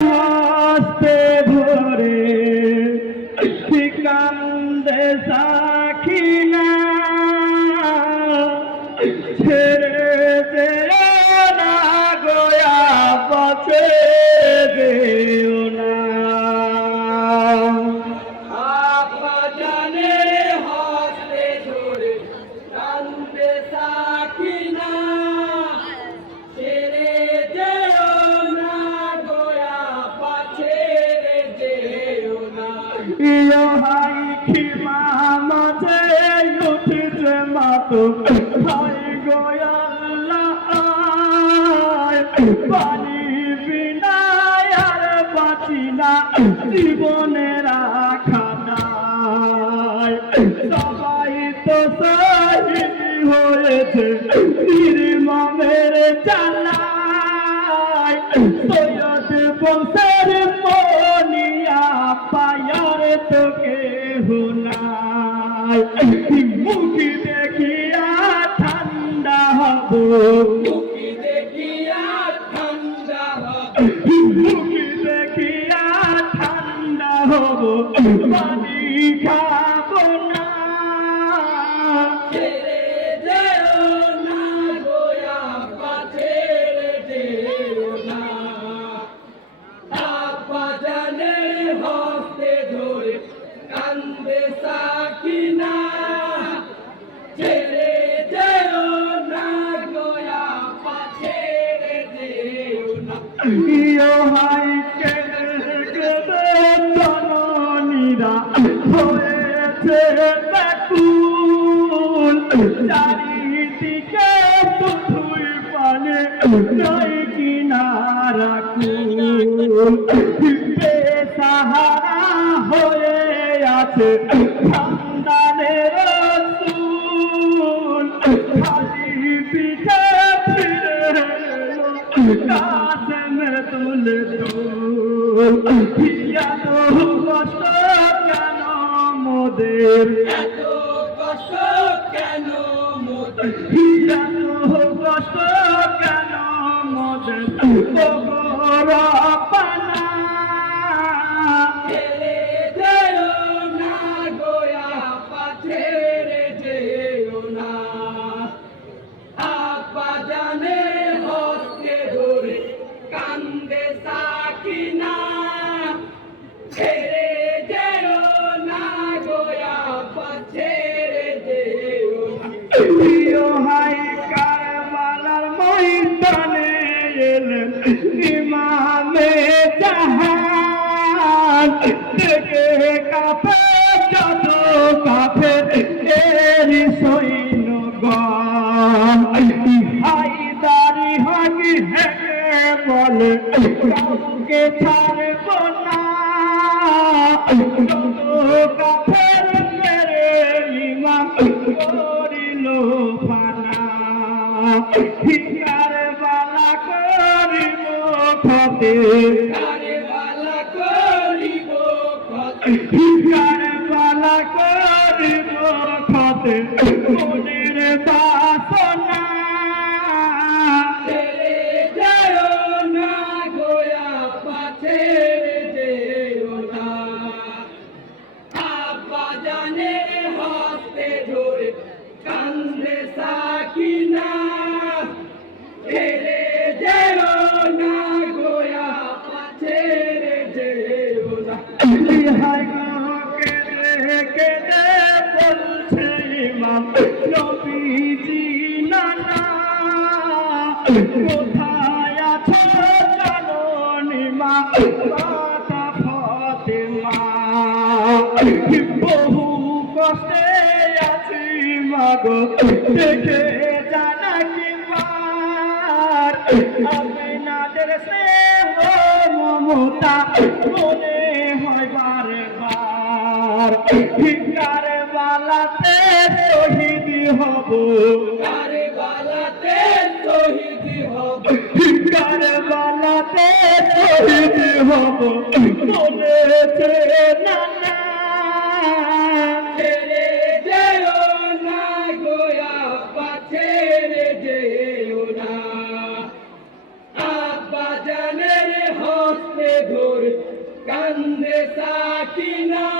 হস্তে ধরে কান্দে সাকিনা ছেড়ে যেও না গোয়া পথে যেও না জানে হস্তে ধরে কান্দে সাকিনা ছেড়ে যেও না গোয়া পাছে যেও না ইয়ো হাই খিমা মাঝে উঠছে মাতো হাই গোয়াল্লা পানি বিনা আর বাঁচি না জীবনের আখানায় সবাই তো শহীদ হয়েছে ইমামের জানায় সৈয়দ বংশের মনিয়া পায়ার তোকে হুনায় মুখি দেখিয়া ঠান্ডা হব মুখি দেখিয়া ঠান্ডা হব মুখি দেখিয়া ঠান্ডা হব পানি খাবো না ছেড়ে যেও না গোয়া পাছে যেও না আব্বা জানে হস্তে ধরে কান্দে সাকিনা ছেড়ে যেও না গোয়া পাছে যেও না ইয়ো হাই কেঁদে জননীরা হয়েছে ব্যাকুল চারিদিকে শুধুই পানে নাই কিনারা কুল বেসাহারা হয়ে আছে খানদানের রসূল খালি পিঠে ফিরে এলো কাসেম তুলে তুল এত কষ্ট কেন মোদের এত কষ্ট কেন মোদের এত কষ্ট কেন মোদের পানা ছেড়ে যেও না গোয়া পাছে যেও না আব্বা জানে হস্তে ধরে কান্দে সাকিনা ছেড়ে যেও না গোয়া পাছে যেও না ইয়ো হাই কারবালার ময়দানে এলেন ইমামে জাহান দেখে কাফে যত কাফে এরি সৈন্যগণ হায়দারি হাকি হেগে বলে কাউকে ছাড়ব না যত কাফের মেরে ইমাম করিল ফানা হিকার বালা করিব ফতে কারবালা করিব ফতে হিকার বালা করিব ফতে মনের বাসনা ছেড়ে যেও না গোয়া পাছে যেও না আব্বা জানে হস্তে ধরে কান্দে সাকিনা ছেড়ে যেও না গোয়া পাছে যেও না হাই গো কেঁদে কেঁদে বলছে ইমাম নবীজি নানা কোথায় আছো জাননি মা মাতা ফাতেমা বহু কষ্টে আছি মাগো দেখে জানা কি মার আপনাদের স্নেহ মমতা মনে হয় বারবার কারবালাতে শহীদ হব কারবালাতে শহীদ হব কারবালাতে শহীদ হব বলেছে নানা ছেড়ে যেও না গোয়া পাছে যেও না আব্বা জানের হস্তে সাকিনা